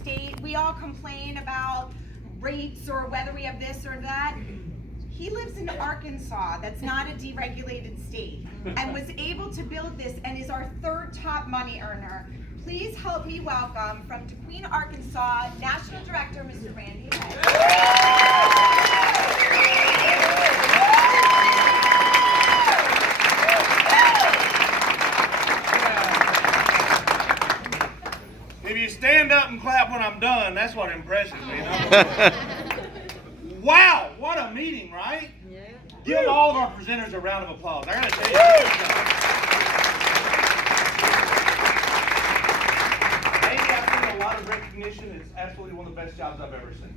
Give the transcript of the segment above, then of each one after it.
state. We all complain about rates or whether we have this or that. He lives in Arkansas, that's not a deregulated state, and was able to build this and is our third top money earner. Please help me welcome from DeQueen, Arkansas, National Director, Mr. Randy Hedge. If you stand up and clap when I'm done, that's what impresses me. You know? Wow, what a meeting, right? Yeah. Give all of our presenters a round of applause. I gotta tell you. Amy, I think a lot of recognition. It's absolutely one of the best jobs I've ever seen.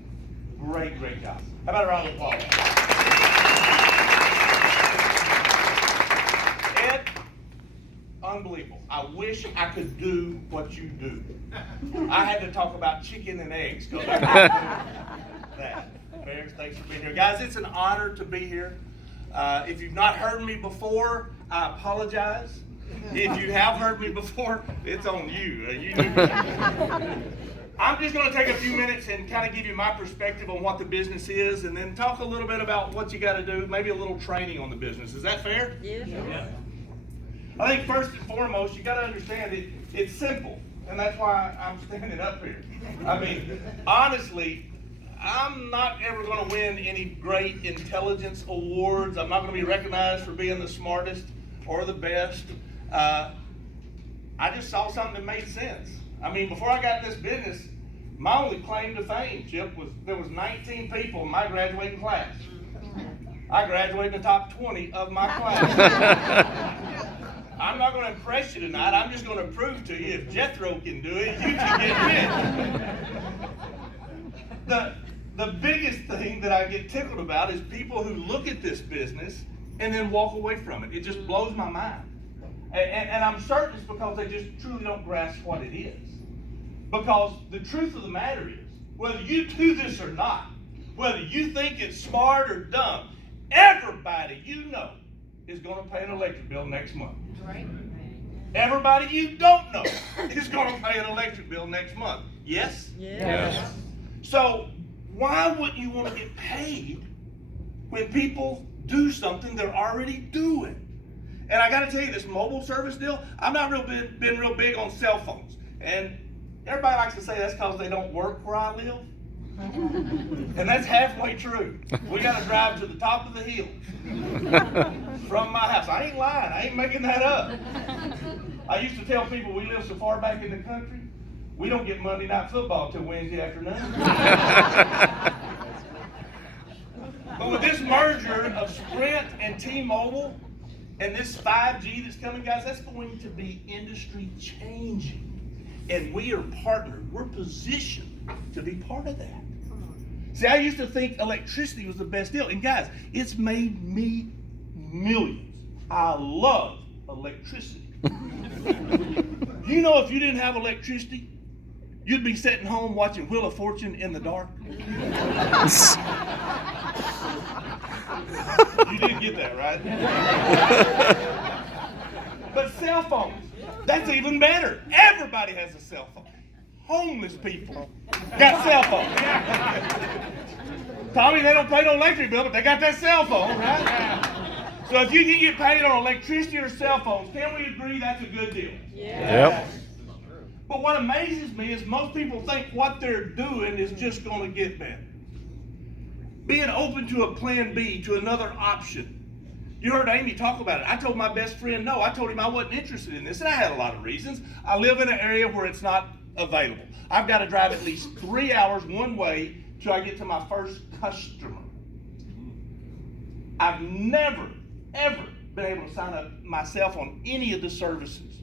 Great, great job. How about a round of applause? Ed, unbelievable. I wish I could do what you do. I had to talk about chicken and eggs because I couldn't do that. Bears, thanks for being here. Guys, it's an honor to be here. If you've not heard me before, I apologize. If you have heard me before, it's on you. I'm just going to take a few minutes and kind of give you my perspective on what the business is and then talk a little bit about what you got to do, maybe a little training on the business. Is that fair? Yeah. I think first and foremost, you got to understand it's simple, and that's why I'm standing up here. I mean, honestly, I'm not ever going to win any great intelligence awards. I'm not going to be recognized for being the smartest or the best. I just saw something that made sense. I mean, before I got in this business, my only claim to fame, Chip, was there was 19 people in my graduating class. I graduated in the top 20 of my class. I'm not going to impress you tonight. I'm just going to prove to you if Jethro can do it, you can get rich. The biggest thing that I get tickled about is people who look at this business and then walk away from it. It just blows my mind. And I'm certain it's because they just truly don't grasp what it is. Because the truth of the matter is, whether you do this or not, whether you think it's smart or dumb, everybody you know is going to pay an electric bill next month. Right. Everybody you don't know is going to pay an electric bill next month. Yes? Yes. So why wouldn't you want to get paid when people do something they're already doing? And I got to tell you, this mobile service deal, I'm not been real big on cell phones. And everybody likes to say that's because they don't work where I live. And that's halfway true. We got to drive to the top of the hill from my house. I ain't lying. I ain't making that up. I used to tell people we live so far back in the country, we don't get Monday Night Football till Wednesday afternoon. But with this merger of Sprint and T-Mobile and this 5G that's coming, guys, that's going to be industry changing. And we are partnered. We're positioned to be part of that. See, I used to think electricity was the best deal. And guys, it's made me millions. I love electricity. You know, if you didn't have electricity, you'd be sitting home watching Wheel of Fortune in the dark. You didn't get that, right? But cell phones, that's even better. Everybody has a cell phone. Homeless people got cell phones. Tommy, they don't pay no electric bill, but they got that cell phone, right? So if you can get paid on electricity or cell phones, can we agree that's a good deal? Yep. But what amazes me is most people think what they're doing is just going to get better. Being open to a plan B, to another option. You heard Amy talk about it. I told my best friend no. I told him I wasn't interested in this, and I had a lot of reasons. I live in an area where it's not available. I've got to drive at least 3 hours one way till I get to my first customer. I've never, ever been able to sign up myself on any of the services.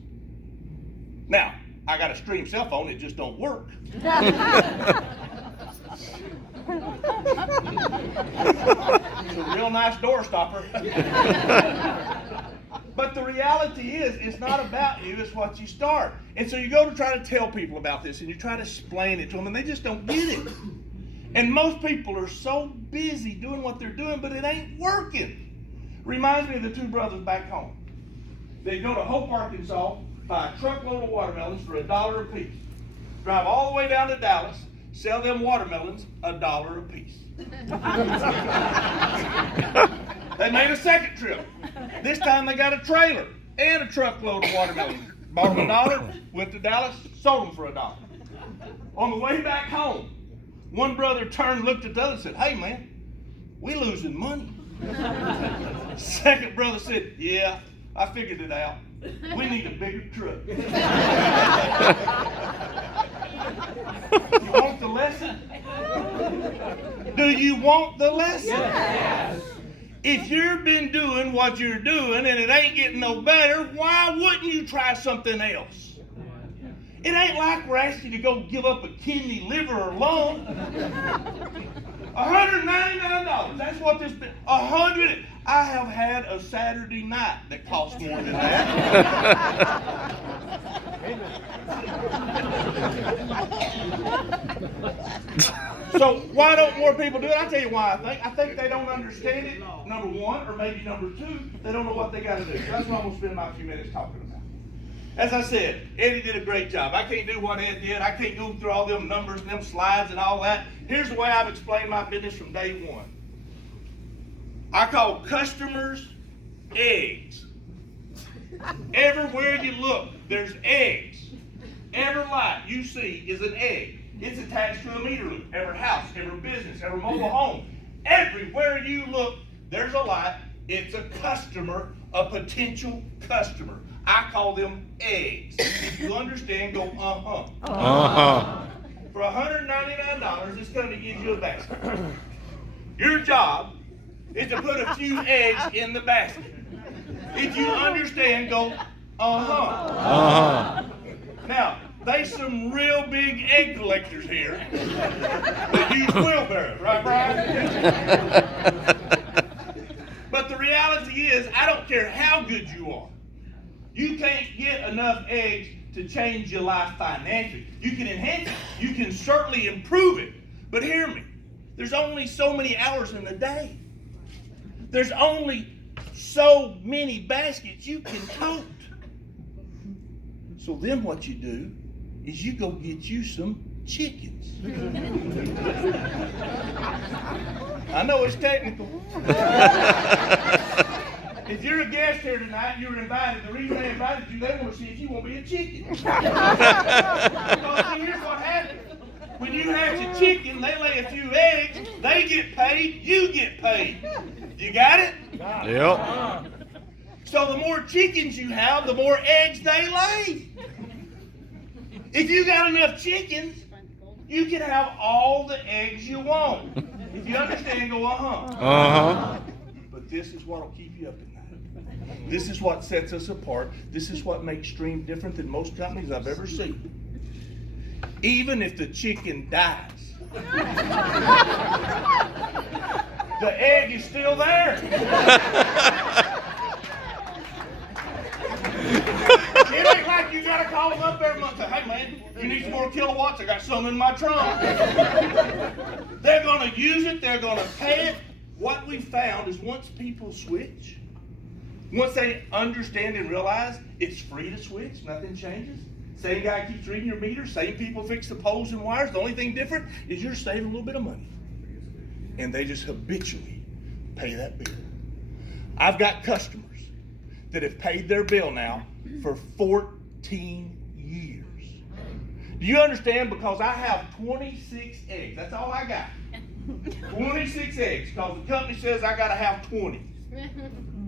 Now, I got a stream cell phone, it just don't work. It's a real nice door stopper. But the reality is, it's not about you, it's what you start. And so you go to try to tell people about this, and you try to explain it to them, and they just don't get it. And most people are so busy doing what they're doing, but it ain't working. Reminds me of the two brothers back home. They go to Hope, Arkansas, buy a truckload of watermelons for $1 a piece. drive all the way down to Dallas, sell them watermelons $1 a piece. They made a second trip. This time they got a trailer and a truckload of watermelons. Bought them $1, went to Dallas, sold them for $1. On the way back home, one brother turned, looked at the other and said, "Hey man, we losing money." Second brother said, "Yeah, I figured it out. We need a bigger truck." You want the lesson? Do you want the lesson? Yes. If you've been doing what you're doing and it ain't getting no better, why wouldn't you try something else? It ain't like we're asking you to go give up a kidney, liver, or lung. $199. That's what this been. $100. I have had a Saturday night that cost more than that. So why don't more people do it? I'll tell you why I think they don't understand it, number one, or maybe number two, they don't know what they got to do. So that's what I'm going to spend my few minutes talking about. As I said, Eddie did a great job. I can't do what Ed did. I can't go through all them numbers and them slides and all that. Here's the way I've explained my business from day one. I call customers eggs. Everywhere you look, there's eggs. Every light you see is an egg. It's attached to a meter loop. Every house, every business, every mobile home. Everywhere you look, there's a light. It's a customer, a potential customer. I call them eggs. If you understand, go uh-huh. Uh-huh. For $199, this company gives you a basket. Your job is to put a few eggs in the basket. If you understand, go uh-huh. Uh-huh. Now, there's some real big egg collectors here that use wheelbarrows, right, Brian? But the reality is, I don't care how good you are. You can't get enough eggs to change your life financially. You can enhance it. You can certainly improve it. But hear me. There's only so many hours in the day. There's only so many baskets you can tote. So then what you do is you go get you some chickens. I know it's technical. If you're a guest here tonight, you were invited. The reason they invited you, they want to see if you won't be a chicken. Because see, here's what happens. When you hatch a chicken, they lay a few eggs, they get paid, you get paid. You got it? Yep. So the more chickens you have, the more eggs they lay. If you got enough chickens, you can have all the eggs you want. If you understand, go uh-huh. Uh-huh. But this is what will keep you up at night. This is what sets us apart. This is what makes Stream different than most companies I've ever seen. Even if the chicken dies, the egg is still there. It ain't like you gotta call them up every month and say, "Hey man, you need some more kilowatts? I got some in my trunk." They're gonna use it, they're gonna pay it. What we found is once people switch, once they understand and realize it's free to switch, nothing changes. Same guy keeps reading your meter, same people fix the poles and wires. The only thing different is you're saving a little bit of money. And they just habitually pay that bill. I've got customers that have paid their bill now for 14 years. Do you understand? Because I have 26 eggs. That's all I got. 26 eggs. Because the company says I got to have 20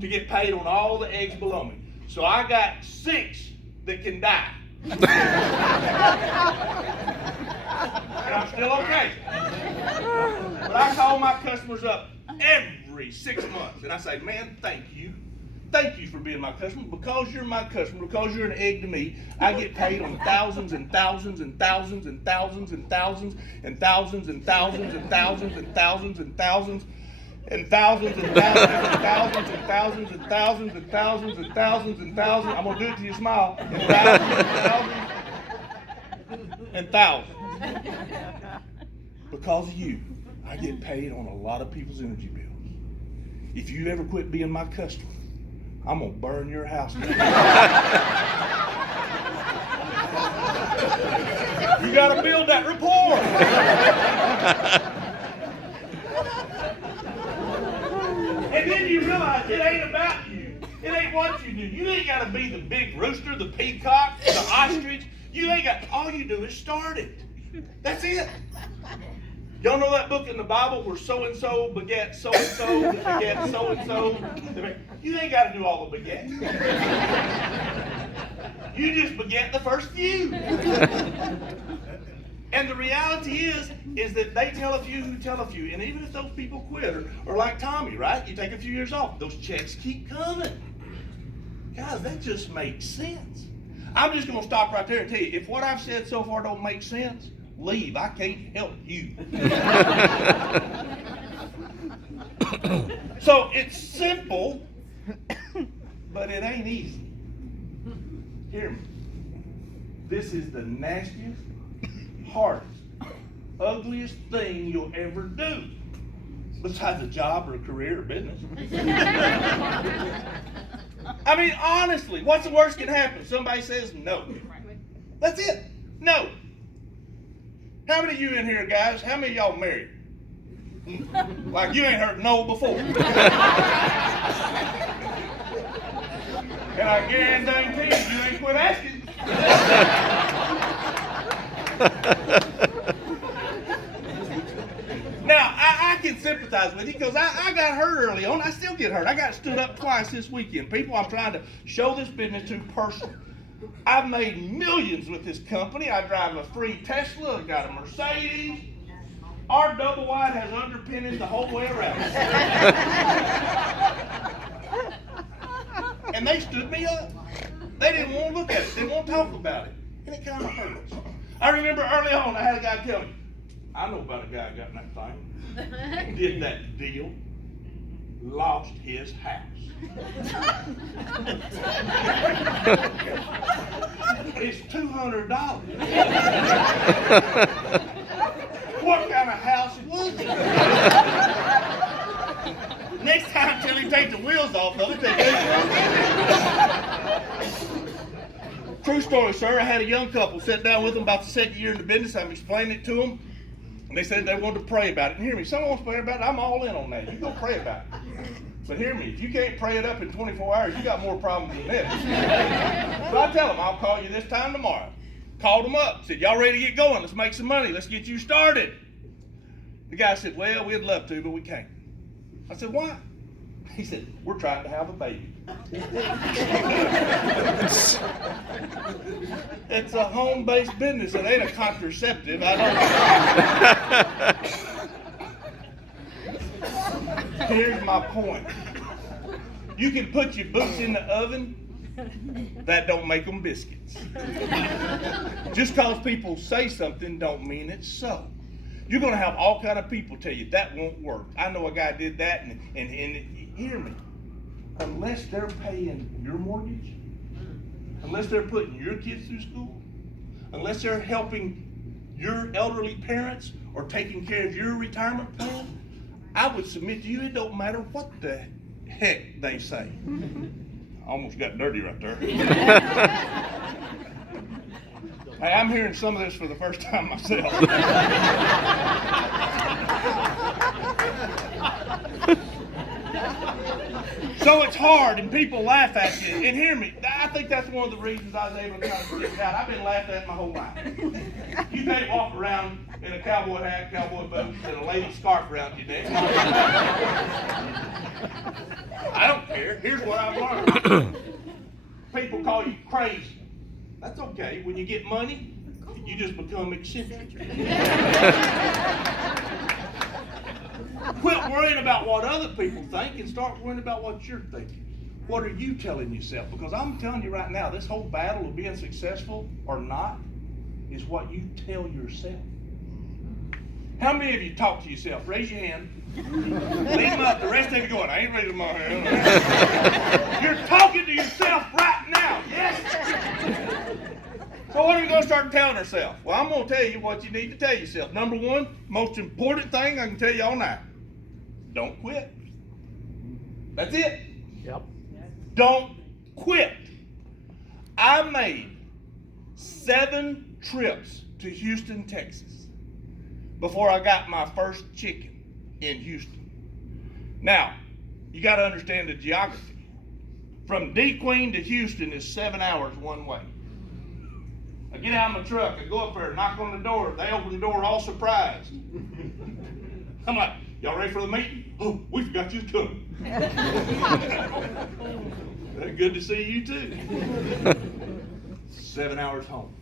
to get paid on all the eggs below me. So I got 6 that can die. And I'm still okay. But I call my customers up every 6 months and I say, "Man, thank you. Thank you for being my customer. Because you're my customer, because you're an egg to me, I get paid on thousands and thousands and thousands and thousands and thousands and thousands and thousands and thousands and thousands and thousands and thousands and thousands and thousands and thousands and thousands and thousands and thousands and thousands." I'm gonna do it till you smile. And thousands and thousands. Because of you, I get paid on a lot of people's energy bills. If you ever quit being my customer, I'm gonna burn your house down. You You got to build that rapport. And then you realize it ain't about you. It ain't what you do. You ain't got to be the big rooster, the peacock, the ostrich. You ain't got, all you do is start it. That's it. Y'all know that book in the Bible where so-and-so beget so-and-so, beget so-and-so? You ain't got to do all the beget. You just beget the first few. And the reality is that they tell a few who tell a few. And even if those people quit, or like Tommy, right? You take a few years off, those checks keep coming. Guys, that just makes sense. I'm just going to stop right there and tell you, if what I've said so far don't make sense, leave. I can't help you. So it's simple, but it ain't easy. Hear me. This is the nastiest, hardest, ugliest thing you'll ever do, besides a job or a career or business. I mean, honestly, what's the worst that can happen? Somebody says no. That's it. No. How many of you in here, guys, how many of y'all married? Like you ain't heard no before. And I guarantee you ain't quit asking. Now, I can sympathize with you because I got hurt early on. I still get hurt. I got stood up twice this weekend. People I'm trying to show this business to personally. I've made millions with this company. I drive a free Tesla. I got a Mercedes. Our double wide has underpinnings the whole way around. And they stood me up. They didn't want to look at it. They didn't want to talk about it. And it kind of hurts. I remember early on, I had a guy tell me, I know about a guy who got in that thing. Did that deal. Lost his house. It's $200. What kind of house was it? Next time, till he take the wheels off of it. True story, sir. I had a young couple sit down with them about the second year in the business. I'm explaining it to them. And they said they wanted to pray about it. And hear me, someone wants to pray about it, I'm all in on that. You go pray about it. But hear me, if you can't pray it up in 24 hours, you got more problems than this. So I tell them, I'll call you this time tomorrow. Called them up, said, y'all ready to get going? Let's make some money. Let's get you started. The guy said, well, we'd love to, but we can't. I said, why? He said, we're trying to have a baby. It's a home-based business. It ain't a contraceptive. I don't know. Here's my point. You can put your boots in the oven. That don't make them biscuits. Just because people say something don't mean it's so. You're going to have all kind of people tell you that won't work. I know a guy did that, and hear me. Unless they're paying your mortgage, unless they're putting your kids through school, unless they're helping your elderly parents or taking care of your retirement plan, I would submit to you it don't matter what the heck they say. I almost got dirty right there. Hey, I'm hearing some of this for the first time myself. So it's hard and people laugh at you. And hear me, I think that's one of the reasons I was able to kind of get it out. I've been laughed at my whole life. You can't walk around in a cowboy hat, cowboy boots, and a lady scarf around your neck. I don't care. Here's what I've learned. People call you crazy. That's okay. When you get money, you just become eccentric. Quit worrying about what other people think and start worrying about what you're thinking. What are you telling yourself? Because I'm telling you right now, this whole battle of being successful or not is what you tell yourself. How many of you talk to yourself? Raise your hand. Leave them up. The rest of you going, I ain't raising my hand. You're talking to yourself right now. Yes? So what are we going to start telling ourselves? Well, I'm going to tell you what you need to tell yourself. Number one, most important thing I can tell you all night. Don't quit. That's it. Yep. Don't quit. I made 7 trips to Houston, Texas, before I got my first chicken in Houston. Now, you got to understand the geography. From D Queen to Houston is 7 hours one way. I get out of my truck, I go up there, knock on the door, they open the door all surprised. I'm like, y'all ready for the meeting? Oh, we forgot you was coming. Good to see you too. 7 hours home.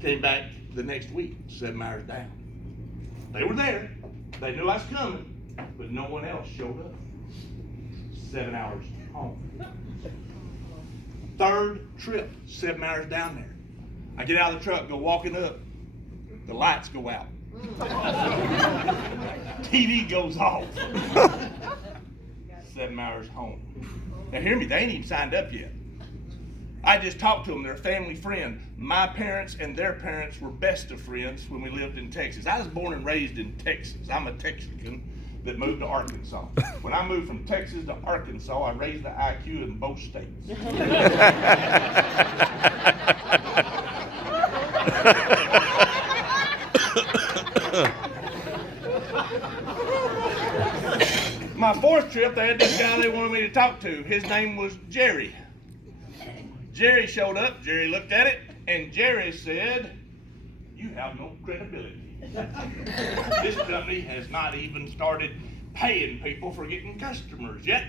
Came back the next week, 7 hours down. They were there, they knew I was coming, but no one else showed up. 7 hours home. Third trip, 7 hours down there. I get out of the truck, go walking up, the lights go out. TV goes off. 7 hours home. Now hear me, they ain't even signed up yet. I just talked to them, they're a family friend. My parents and their parents were best of friends when we lived in Texas. I was born and raised in Texas. I'm a Texican that moved to Arkansas. When I moved from Texas to Arkansas, I raised the IQ in both states. My fourth trip, they had this guy they wanted me to talk to. His name was Jerry. Jerry showed up, Jerry looked at it, and Jerry said, "You have no credibility. This company has not even started paying people for getting customers yet.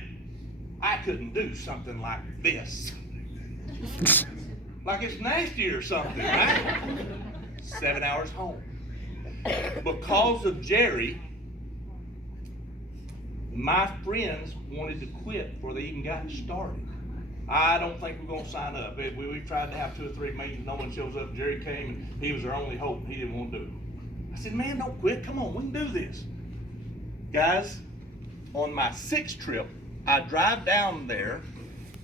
I couldn't do something like this." Like it's nasty or something, right? 7 hours home. Because of Jerry, my friends wanted to quit before they even got started. I don't think we're going to sign up. We've tried to have 2 or 3 meetings. No one shows up. Jerry came and he was our only hope and he didn't want to do it. I said, man, don't quit. Come on, we can do this. Guys, on my 6th trip, I drive down there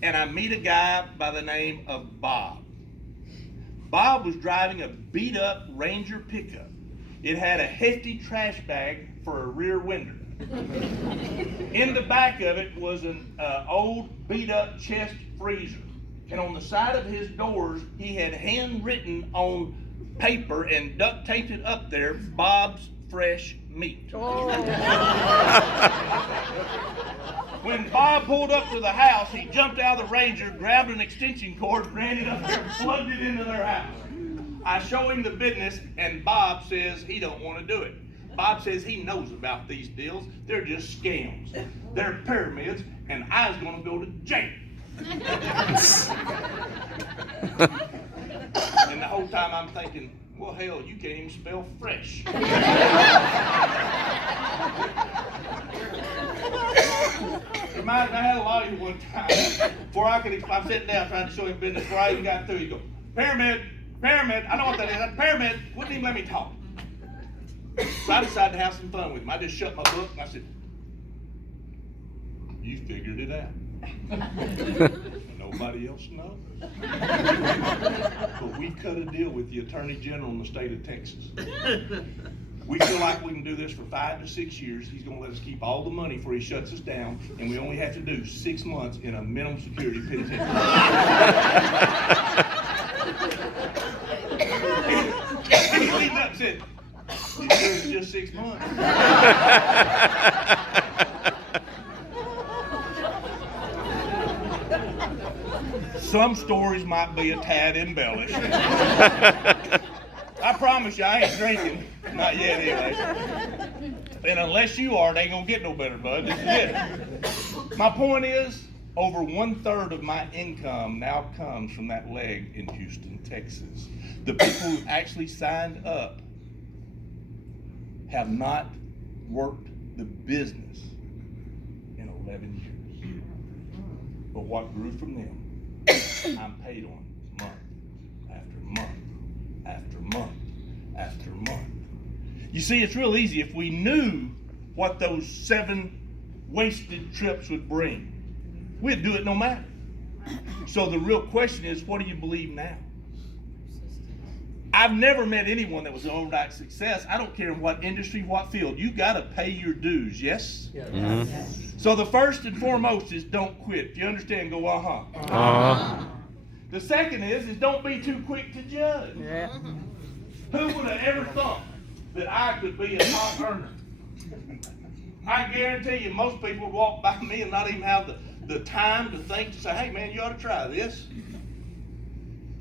and I meet a guy by the name of Bob. Bob was driving a beat up Ranger pickup. It had a hefty trash bag for a rear window. In the back of it was an old beat up chest freezer. And on the side of his doors, he had handwritten on paper and duct taped it up there, "Bob's Fresh Meat." Oh. When Bob pulled up to the house, he jumped out of the Ranger, grabbed an extension cord, ran it up there, and plugged it into their house. I show him the business, and Bob says he don't want to do it. Bob says he knows about these deals. They're just scams. They're pyramids, and I was going to go to jail. And the whole time I'm thinking, well, hell, you can't even spell fresh. I had a lawyer one time, before I'm sitting down trying to show him business, before I even got through, he goes, pyramid, I know what that is, that pyramid, wouldn't even let me talk. So I decided to have some fun with him. I just shut my book and I said, "You figured it out. Nobody else knows. But we cut a deal with the Attorney General in the state of Texas. We feel like we can do this for 5 to 6 years. He's going to let us keep all the money before he shuts us down, and we only have to do 6 months in a minimum security penitentiary." He leaned up and said, "You sure it's just 6 months?" Some stories might be a tad embellished. I promise you I ain't drinking. Not yet anyway. And unless you are, they ain't gonna get no better, bud. This is it. My point is, over 1/3 of my income now comes from that leg in Houston, Texas. The people who actually signed up have not worked the business in 11 years. But what grew from them, I'm paid on month after month after month after month. You see, it's real easy. If we knew what those 7 wasted trips would bring, we'd do it no matter. So the real question is, what do you believe now? I've never met anyone that was an overnight success. I don't care in what industry, what field. You got to pay your dues, yes? Yes. Mm-hmm. Yes. So the first and foremost is don't quit. If you understand, go, uh-huh. Uh-huh. The second is don't be too quick to judge. Yeah. Who would have ever thought that I could be a top earner? I guarantee you most people would walk by me and not even have the time to think to say, hey man, you ought to try this.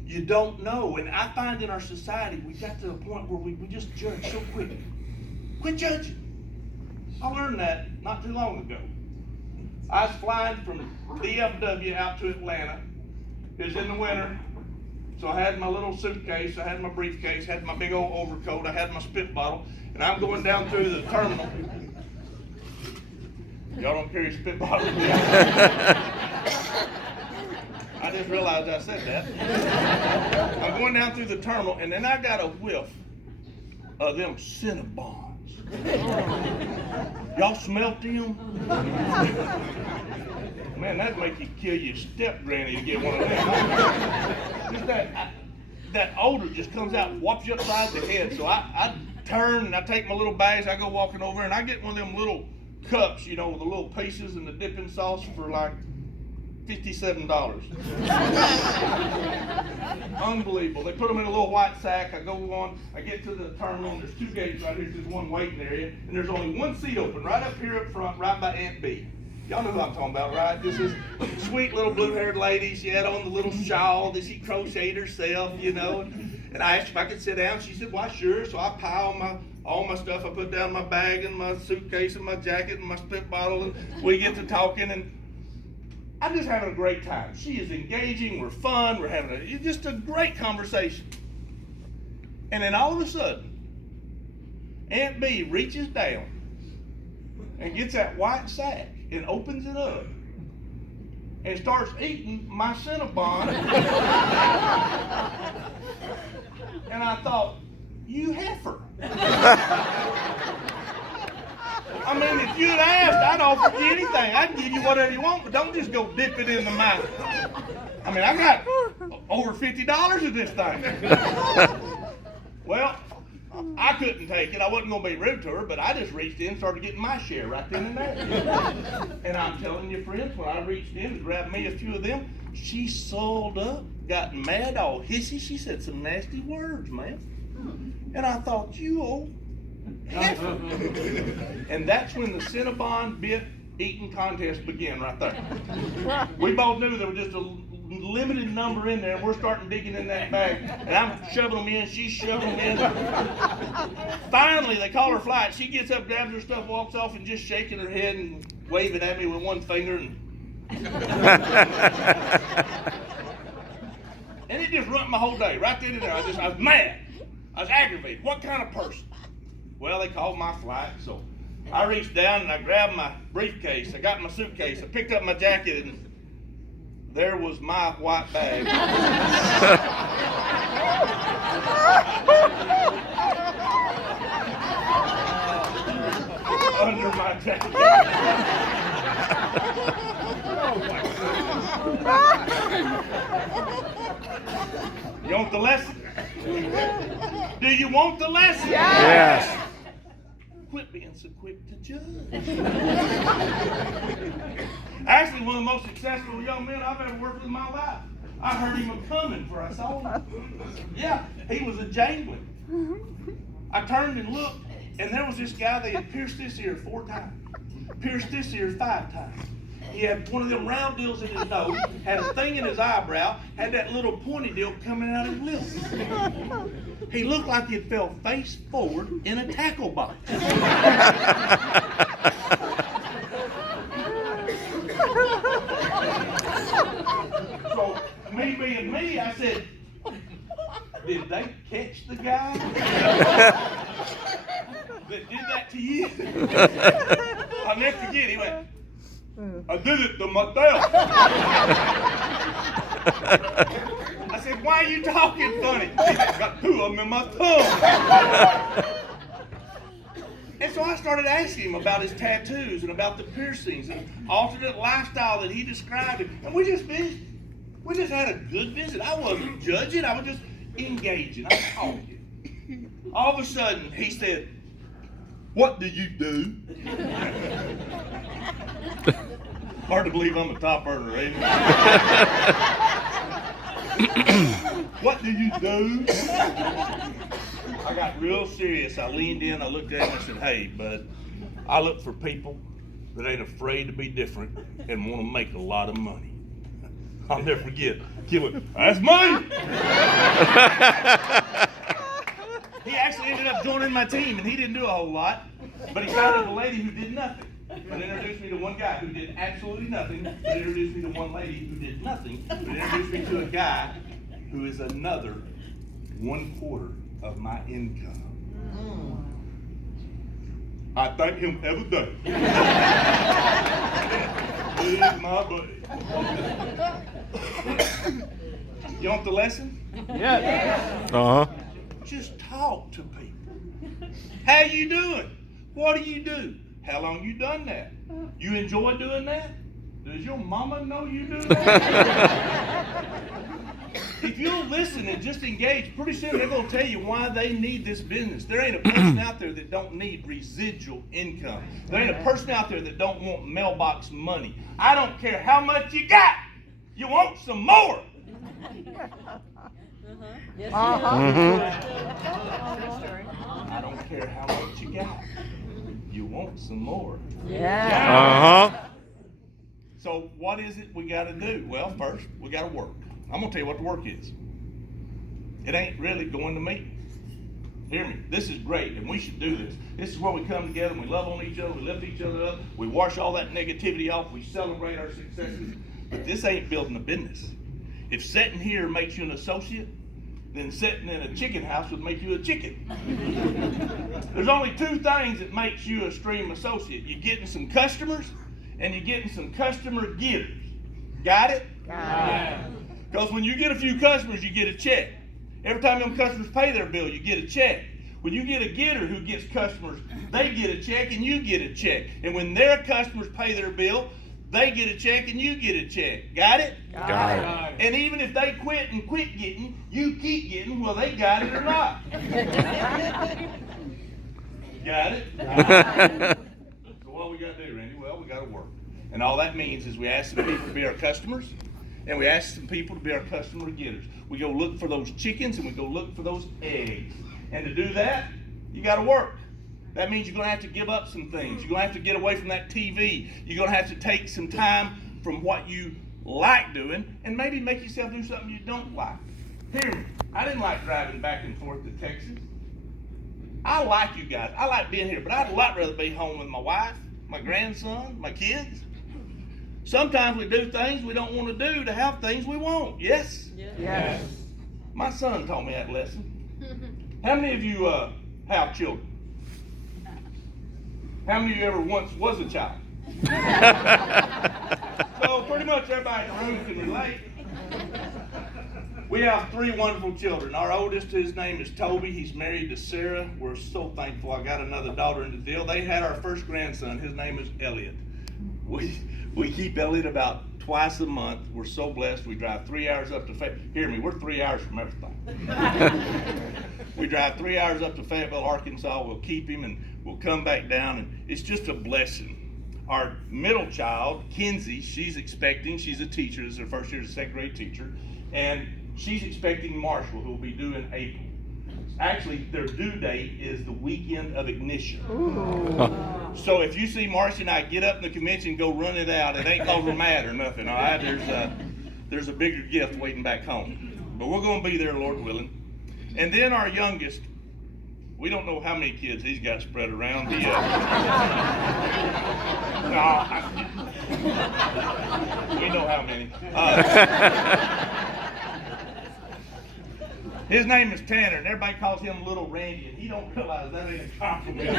You don't know. And I find in our society we got to a point where we just judge so quick. Quit judging. I learned that not too long ago. I was flying from DFW out to Atlanta. It was in the winter. So I had my little suitcase, I had my briefcase, had my big old overcoat, I had my spit bottle, and I'm going down through the terminal. Y'all don't carry spit bottles. I just realized I said that. I'm going down through the terminal, and then I got a whiff of them Cinnabons. Y'all smelt them? Man, that'd make you kill your step granny to get one of them. Just that odor just comes out and whops you upside the head. So I turn and I take my little bags, I go walking over and I get one of them little cups, you know, with the little pieces and the dipping sauce for like $57. Unbelievable. They put them in a little white sack. I go on, I get to the terminal, and there's two gates right here, there's one waiting area, and there's only one seat open right up here up front, right by Aunt B. Y'all know who I'm talking about, right? This is sweet little blue-haired lady. She had on the little shawl that she crocheted herself, you know. And I asked if I could sit down. She said, why, sure. So I pile all my stuff. I put down my bag and my suitcase and my jacket and my spit bottle. And we get to talking, and I'm just having a great time. She is engaging. We're fun. We're having just a great conversation. And then all of a sudden, Aunt B reaches down and gets that white sack and opens it up and starts eating my Cinnabon. And I thought, you heifer. I mean, if you'd asked, I'd offer you anything. I'd give you whatever you want, but don't just go dip it into my... I mean, I got over $50 in this thing. Well, I couldn't take it. I wasn't going to be rude to her, but I just reached in and started getting my share right then and there. And I'm telling you, friends, when I reached in to grab me a few of them, she soiled up, got mad, all hissy. She said some nasty words, man. And I thought, you old heifer. And that's when the Cinnabon bit eating contest began right there. We both knew there was just a limited number in there, and we're starting digging in that bag, and I'm shoving them in, she's shoving them in. Finally, they call her flight. She gets up, grabs her stuff, walks off, and just shaking her head and waving at me with one finger, and it just ruined my whole day right then and there. I was mad. I was aggravated. What kind of person? Well, they called my flight, so I reached down and I grabbed my briefcase. I got my suitcase. I picked up my jacket, and there was my white bag. Under my jacket. You want the lesson? Do you want the lesson? Yes. Quit being so quick to judge. Actually, one of the most successful young men I've ever worked with in my life. I heard him coming before I saw him. Yeah, he was a jangling. I turned and looked, and there was this guy. They had pierced this ear 4 times, pierced this ear 5 times. He had one of them round deals in his nose, had a thing in his eyebrow, had that little pointy deal coming out of his lips. He looked like he fell face forward in a tackle box. So, me being me, I said, did they catch the guy that did that to you? I'll never forget, he went, I did it to myself. I said, why are you talking funny? I got 2 of them in my tongue. And so I started asking him about his tattoos and about the piercings and alternate lifestyle that he described. And we just visited. We just had a good visit. I wasn't judging. I was just engaging. I was talking. All of a sudden, he said, what do you do? Hard to believe I'm a top earner, ain't it? What do you do? I got real serious. I leaned in, I looked at him and I said, hey, bud, I look for people that ain't afraid to be different and want to make a lot of money. I'll never forget. Kid went, that's me! He actually ended up joining my team, and he didn't do a whole lot, but he found a lady who did nothing. But introduced me to one guy who did absolutely nothing, but introduced me to one lady who did nothing, but introduced me to a guy who is another 1/4 of my income. I thank him every day. He is my buddy. You want the lesson? Yeah. Uh-huh. Just talk to people. How you doing? What do you do? How long you done that? You enjoy doing that? Does your mama know you do that? If you'll listen and just engage, pretty soon they're going to tell you why they need this business. There ain't a person out there that don't need residual income. There ain't a person out there that don't want mailbox money. I don't care how much you got. You want some more. Yes, I don't care how much you got. You want some more. Uh-huh. So what is it we got to do? Well, first, we got to work. I'm going to tell you what the work is. It ain't really going to meet. Hear me. This is great, and we should do this. This is where we come together and we love on each other, we lift each other up, we wash all that negativity off, we celebrate our successes. But this ain't building a business. If sitting here makes you an associate, then sitting in a chicken house would make you a chicken. There's only two things that makes you a stream associate. You're getting some customers, and you're getting some customer getters. Got it? Got it. Because when you get a few customers, you get a check. Every time them customers pay their bill, you get a check. When you get a getter who gets customers, they get a check and you get a check. And when their customers pay their bill, they get a check and you get a check. Got it? Got it. And even if they quit getting, you keep getting, well, they got it or not. Got it? So what we got to do, Randy? Well, we got to work. And all that means is we ask some people to be our customers, and we ask some people to be our customer getters. We go look for those chickens, and we go look for those eggs. And to do that, you got to work. That means you're going to have to give up some things. You're going to have to get away from that TV. You're going to have to take some time from what you like doing and maybe make yourself do something you don't like. Hear me. I didn't like driving back and forth to Texas. I like you guys. I like being here, but I'd a lot rather be home with my wife, my grandson, my kids. Sometimes we do things we don't want to do to have things we want. Yes? Yes. My son taught me that lesson. How many of you have children? How many of you ever once was a child? So pretty much everybody in the room can relate. We have 3 wonderful children. Our oldest, his name is Toby. He's married to Sarah. We're so thankful I got another daughter in the deal. They had our first grandson. His name is Elliot. We keep Elliot about twice a month. We're so blessed. We drive 3 hours up to Fayetteville. Hear me, we're 3 hours from everything. We drive 3 hours up to Fayetteville, Arkansas. We'll keep him and we'll come back down, and it's just a blessing. Our middle child, Kinsey, she's expecting. She's a teacher. This is her first year as a second grade teacher, and she's expecting Marshall, who will be due in April. Actually, their due date is the weekend of ignition. So if you see Marcy and I get up in the convention and go run it out, it ain't cause we're mad or nothing, all right? There's a bigger gift waiting back home. But we're going to be there, Lord willing. And then our youngest, we don't know how many kids he's got spread around. We know how many. His name is Tanner, and everybody calls him Little Randy, and he don't realize that ain't a compliment.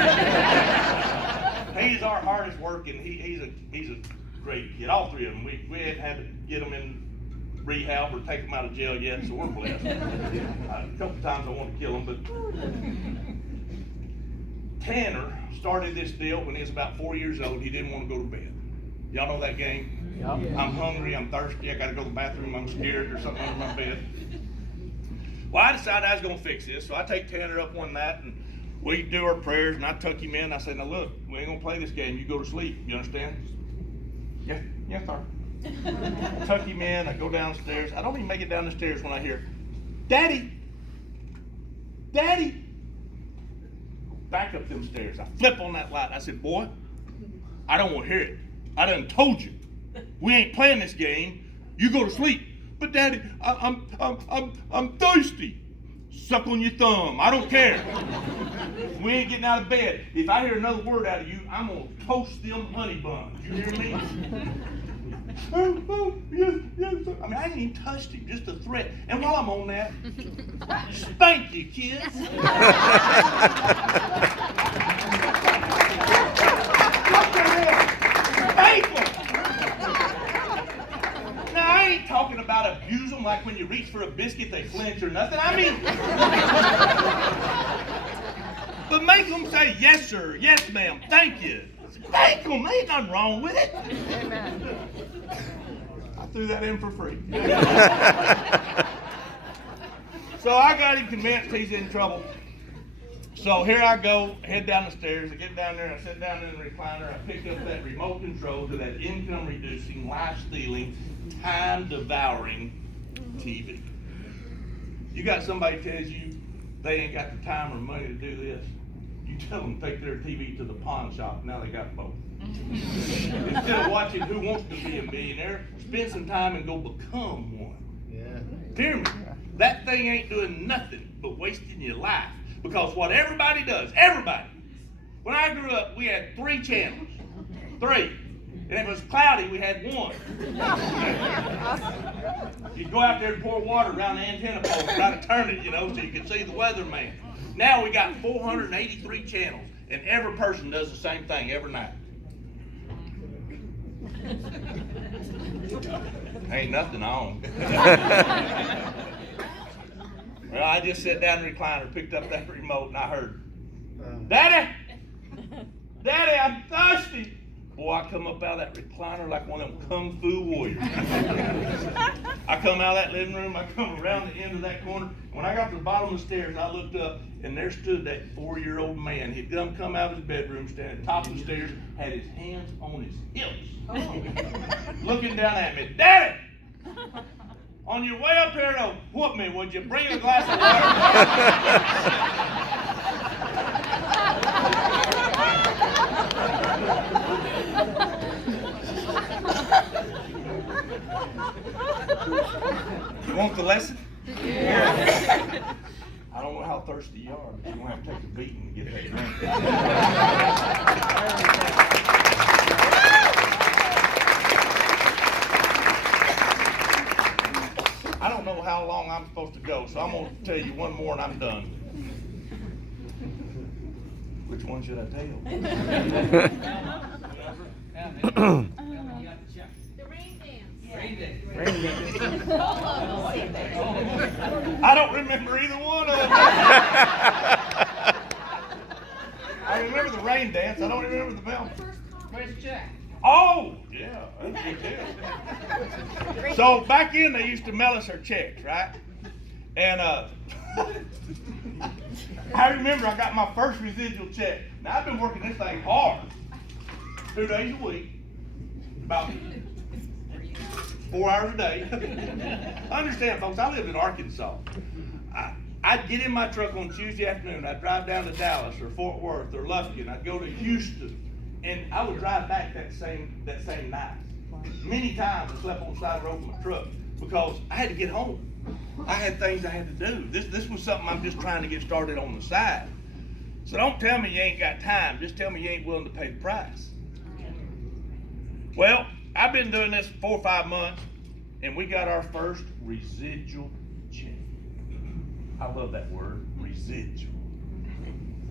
He's our hardest working. He's a great kid. All 3 of them. We hadn't had to get them in rehab or take them out of jail yet, so we're blessed. A couple times I want to kill him, but Tanner started this deal when he was about 4 years old. He didn't want to go to bed. Y'all know that game? Yep. I'm hungry, I'm thirsty, I got to go to the bathroom, I'm scared, or something under my bed. Well, I decided I was going to fix this, so I take Tanner up one night, and we do our prayers, and I tuck him in. I say, now look, we ain't going to play this game. You go to sleep. You understand? Yes, sir. Tuck him in, I go downstairs. I don't even make it down the stairs when I hear, Daddy, Daddy. Back up them stairs. I flip on that light. I said, boy, I don't want to hear it. I done told you. We ain't playing this game. You go to sleep. But Daddy, I'm thirsty. Suck on your thumb. I don't care. We ain't getting out of bed. If I hear another word out of you, I'm gonna toast them honey buns. You hear me? Yes. I mean, I ain't even touched him, just a threat. And while I'm on that, spank you, kids. Spank them. Now, I ain't talking about abuse them like when you reach for a biscuit, they flinch or nothing. I mean, but make them say, yes, sir, yes, ma'am, thank you. Thank them. There ain't nothing wrong with it. Amen. I threw that in for free. So I got him convinced he's in trouble. So here I go, head down the stairs. I get down there, I sit down in the recliner. I pick up that remote control to that income-reducing, life-stealing, time-devouring TV. You got somebody tells you they ain't got the time or money to do this. You tell them to take their TV to the pawn shop. Now they got both. Instead of watching Who Wants to Be a Millionaire, spend some time and go become one. Yeah. Hear me? That thing ain't doing nothing but wasting your life. Because what everybody does, everybody. When I grew up, we had 3 channels. 3. And if it was cloudy, we had 1. You'd go out there and pour water around the antenna pole, try to turn it, so you could see the weatherman. Now we got 483 channels, and every person does the same thing every night. Ain't nothing on. Well, I just sat down in the recliner, picked up that remote, and I heard, Daddy! Daddy, I'm thirsty! Boy, I come up out of that recliner like one of them kung fu warriors. I come out of that living room, I come around the end of that corner. When I got to the bottom of the stairs, I looked up, and there stood that 4-year-old man. He'd come out of his bedroom, standing at the top of the stairs, had his hands on his hips, looking down at me. Daddy! On your way up here to whoop me, would you bring a glass of water? You want the lesson? Yeah. I don't know how thirsty you are, but you're going to have to take a beating to get that drink. I don't know how long I'm supposed to go, so I'm going to tell you one more and I'm done. Which one should I tell? The rain dance. Rain dance. I don't remember either one of them. I remember the rain dance. I don't remember the bell. Where's Jack? Oh, yeah, that's good too. So back then they used to mail us our checks, right? And I remember I got my first residual check. Now I've been working this thing hard, 2 days a week, about 4 hours a day. Understand, folks, I lived in Arkansas. I'd get in my truck on Tuesday afternoon. I'd drive down to Dallas or Fort Worth or Lufkin. I'd go to Houston. And I would drive back that same night. Many times I slept on the side of the road of my truck because I had to get home. I had things I had to do. This was something I'm just trying to get started on the side. So don't tell me you ain't got time. Just tell me you ain't willing to pay the price. Well, I've been doing this 4 or 5 months, and we got our first residual check. I love that word, residual.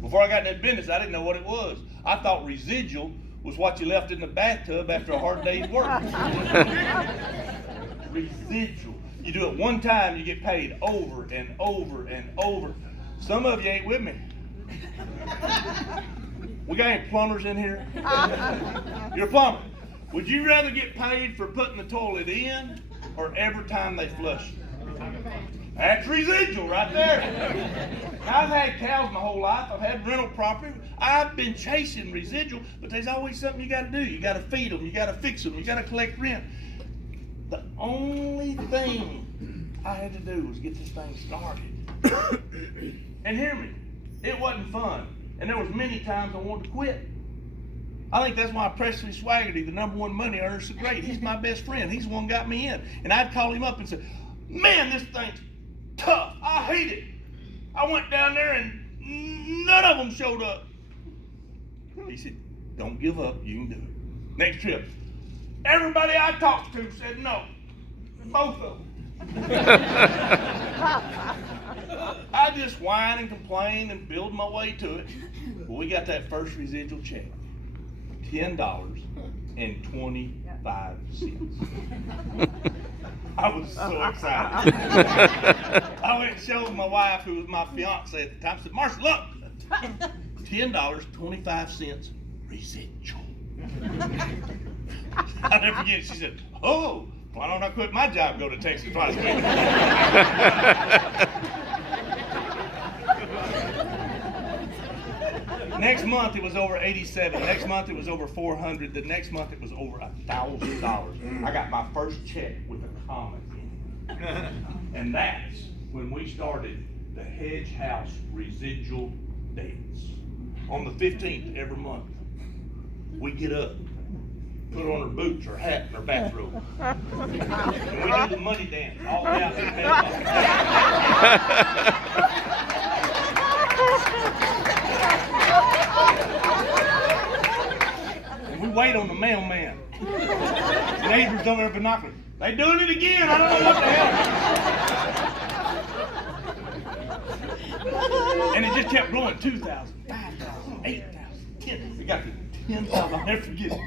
Before I got in that business, I didn't know what it was. I thought residual was what you left in the bathtub after a hard day's work. Residual. You do it one time, you get paid over and over and over. Some of you ain't with me. We got any plumbers in here? You're a plumber. Would you rather get paid for putting the toilet in or every time they flush it? That's residual right there. Now, I've had cows my whole life. I've had rental property. I've been chasing residual, but there's always something you got to do. You got to feed them. You got to fix them. You got to collect rent. The only thing I had to do was get this thing started. And hear me, it wasn't fun. And there was many times I wanted to quit. I think that's why Presley Swaggerty, the #1 money earner, is so great. He's my best friend. He's the one who got me in. And I'd call him up and say, man, this thing's tough. I hate it. I went down there and none of them showed up. He said, don't give up. You can do it. Next trip, everybody I talked to said no. Both of them. I just whined and complained and build my way to it. Well, we got that first residual check. $10.25. I was so excited. I went and showed my wife, who was my fiance at the time, said, Marcia, look, $10.25 residual. I'll never forget, she said, oh, why don't I quit my job and go to Texas twice a week? Next month it was over 87. Next month it was over 400. The next month it was over $1,000. I got my first check with a comment in it. And that's when we started the Hedge House Residual Dance. On the 15th every month, we get up, put on our boots, our hat, and our bathrobe. And we do the money dance all the way out to the and we wait on the mailman. Neighbors over there binoculars. They doing it again. I don't know what the hell. And it just kept growing. 2,000, 5,000, 8,000, 10,000. It got to 10,000. I'll never forget it.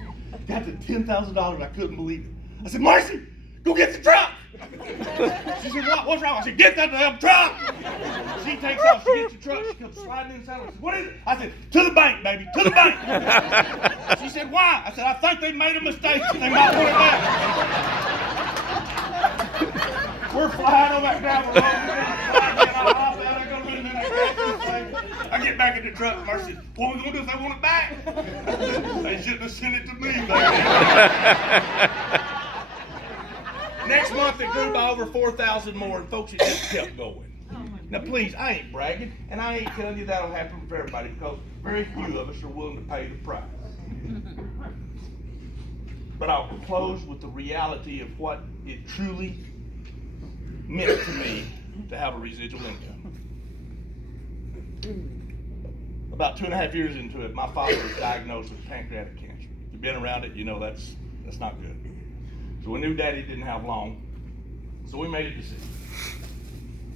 Got to $10,000. I couldn't believe it. I said, Marcy, go get the truck. She said, what? What's wrong? I said, get that damn truck. She takes off. She gets the truck. She comes sliding inside. I said, what is it? I said, to the bank, baby, to the bank. She said, why? I said, I think they made a mistake. They might want it back. We're flying on that gravel road. I get back in the truck. Marcy said, what are we going to do if they want it back? They shouldn't have sent it to me, baby. Next month it grew by over 4,000 more, and folks, it just kept going. Now please, I ain't bragging, and I ain't telling you that'll happen for everybody, because very few of us are willing to pay the price. But I'll close with the reality of what it truly meant to me to have a residual income. About 2.5 years into it, my father was diagnosed with pancreatic cancer. If you've been around it, you know that's not good. So we knew Daddy didn't have long, so we made a decision.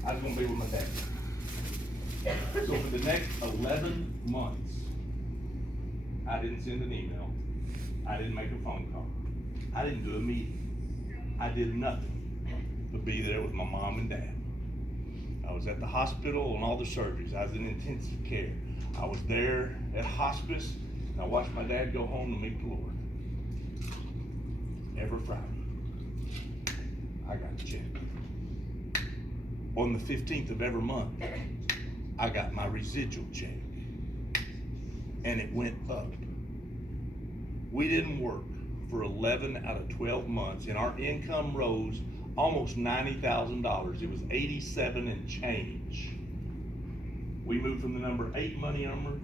I was going to be with my dad. So for the next 11 months, I didn't send an email. I didn't make a phone call. I didn't do a meeting. I did nothing but be there with my mom and dad. I was at the hospital on all the surgeries. I was in intensive care. I was there at hospice, and I watched my dad go home to meet the Lord. Every Friday, I got a check. On the 15th of every month, I got my residual check. And it went up. We didn't work for 11 out of 12 months, and our income rose almost $90,000. It was 87 and change. We moved from the number 8 money earner.